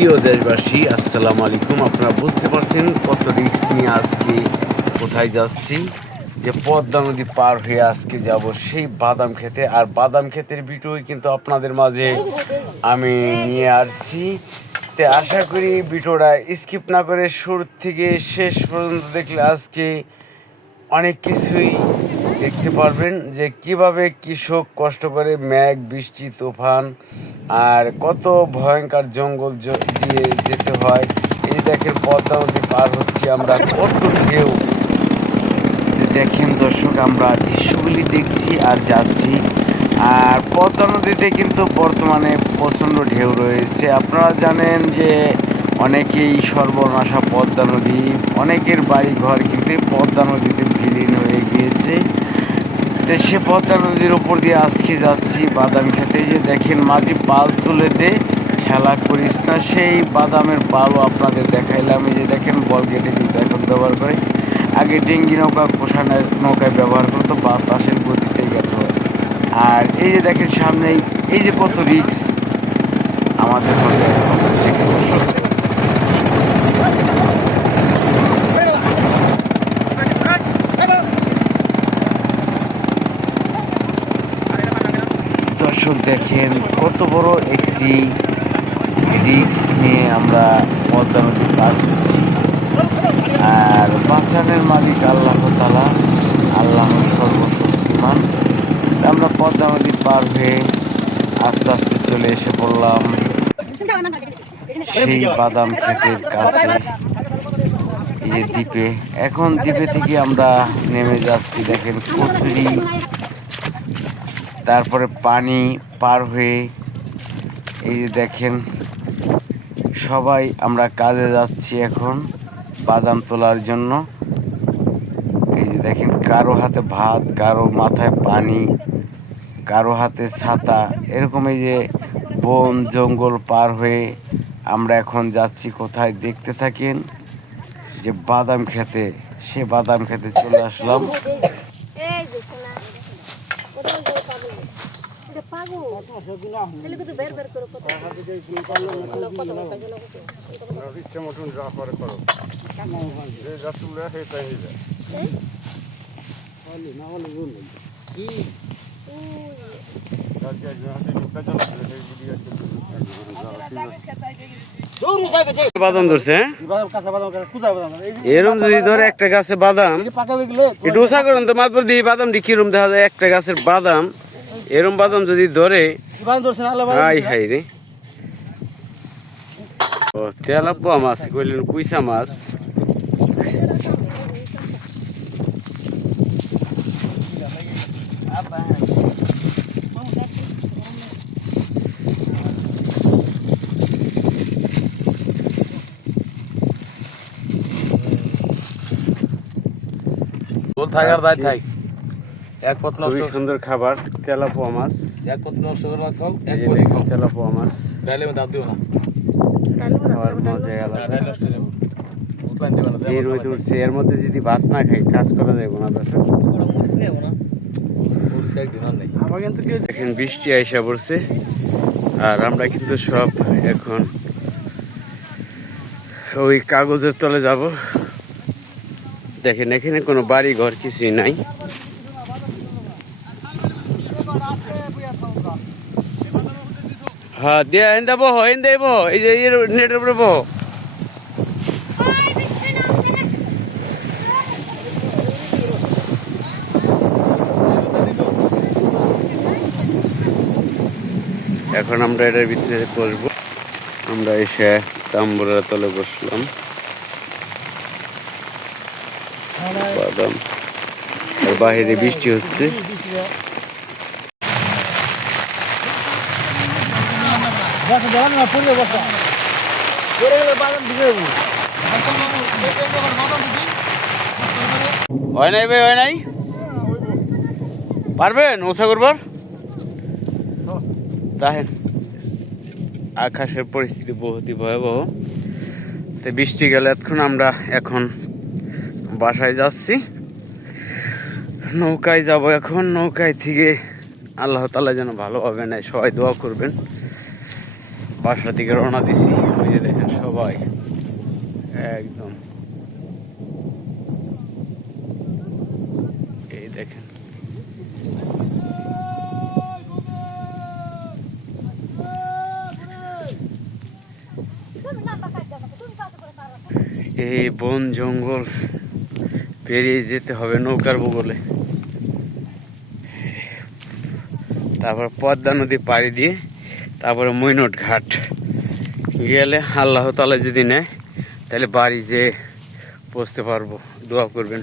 প্রিয় দেশবাসী, আসসালামু আলাইকুম। আপনারা বুঝতে পারছেন কত রিস্ক নিয়ে আজকে কোথায় যাচ্ছি। যে পদ্মা নদী পার হয়ে আজকে যাব সেই বাদাম খেতে। আর বাদাম ক্ষেতের ভিডিওই কিন্তু আপনাদের মাঝে আমি নিয়ে আসছি। তো আশা করি ভিডিওটা স্কিপ না করে শুরু থেকে শেষ পর্যন্ত দেখলে আজকে অনেক কিছুই দেখতে পারবেন যে কিভাবে কৃষক কষ্ট করে মেঘ বৃষ্টি তুফান আর কত ভয়ঙ্কর জঙ্গল দিয়ে যেতে হয়। এই দেখেন পদ্মা নদী পার হচ্ছি আমরা, কত ঢেউ দেখেন দর্শক, আমরা দৃশ্যগুলি দেখছি আর যাচ্ছি। আর পদ্মা নদীতে কিন্তু বর্তমানে প্রচণ্ড ঢেউ রয়েছে। আপনারা জানেন যে অনেকেই সর্বনাশা পদ্মা নদী, অনেকের বাড়ি ঘর কিন্তু পদ্মা নদীতে বিলীন হয়ে গিয়েছে। তো সে পদ্মা নদীর ওপর দিয়ে আজকে যাচ্ছি বাদাম খেতে। যে দেখেন মাঝি পাল তুলে দে, খেলা করিস না, সেই বাদামের পালও আপনাদের দেখাইলাম। এই যে দেখেন বল গেটে কিন্তু এখন ব্যবহার করে, আগে ডেঙ্গি নৌকা কোষানোর নৌকায় ব্যবহার করতো, বাতাসের গতিতে গেত। আর এই যে দেখেন সামনে এই যে কত রিক্স আমাদের মধ্যে দেখে দর্শক। দর্শক দেখেন কত বড় একটি রিক্স নিয়ে আমরা পদ্মা নদী পার করছি। আর বাঁচানের মালিক আল্লাহ তাআলা, আল্লাহ সর্বশক্তিমান। আমরা পদ্মা নদী পার হয়ে আস্তে আস্তে চলে এসে পড়লাম সেই বাদাম ক্ষেতের কাছে, এই যে দ্বীপে। এখন দ্বীপে থেকে আমরা নেমে যাচ্ছি, দেখেন কচুরি, তারপরে পানি পার হয়ে এই যে দেখেন সবাই আমরা কাজে যাচ্ছি এখন বাদাম তোলার জন্য। এই যে দেখেন কারো হাতে ভাত, কারো মাথায় পানি, কারো হাতে ছাতা, এরকম এই যে বন জঙ্গল পার হয়ে আমরা এখন যাচ্ছি কোথায় দেখতে থাকেন, যে বাদাম খেতে। সে বাদাম খেতে চলে আসলাম। বাদাম ধরছে, এরম যদি ধরে একটা গাছে বাদাম একটু উঁচা করেন তো মাতবর দিয়ে বাদাম দিয়ে কিরম দেখা যায়। একটা গাছের বাদাম, এরম বাদাম যদি ধরে, হাই হাই রে। ও তেলাপুয়া মাছ কইলেন, কুইসা মাছ। সুন্দর খাবার তেলাপুয়া মাছ, তেলাপুয়া মাছ খাওয়ার মজাই আলাদা। যে রোদ উঠছে এর মধ্যে যদি ভাত না খাই কাজ করা যাবে না দর্শক। এখন বৃষ্টি আইসা পড়ছে আর আমরা কিন্তু সব এখন ওই কাগজের তলে যাব। দেখেন এখানে কোনো বাড়ি ঘর কিছুই নাই। হ্যাঁ দিয়ে এনে বহ, এনে দেব, এই যে নেটের উপরে বহ। এখন আমরা এটার ভিতরে বসবো। আমরা এসে তাম্বুরার তলে বসলাম। বাদাম আর বাহিরে বৃষ্টি হচ্ছে। হয় নাই ভাই, হয় নাই, পারবেন ওষা করবার? তাহেন আকাশের পরিস্থিতি বহুতই ভয়াবহ। তো বৃষ্টি গেলে এতক্ষণ আমরা এখন বাসায় যাচ্ছি, নৌকায় যাব এখন। নৌকায় থেকে আল্লাহ তাআলা যেন ভালোভাবে নেয়, সবাই দোয়া করবেন। বাসার দিকে রওনা দিছি। ওই যে দেখেন সবাই একদম, এই দেখেন এই বন জঙ্গল পেরিয়ে যেতে হবে নৌকার বগলে, তারপর পদ্মা নদী পাড়ি দিয়ে তারপরে মৈনট ঘাট গেলে আল্লাহ তাআলা যদি নেয় তাহলে বাড়ি যেয়ে পৌঁছতে পারবো। দোয়া করবেন।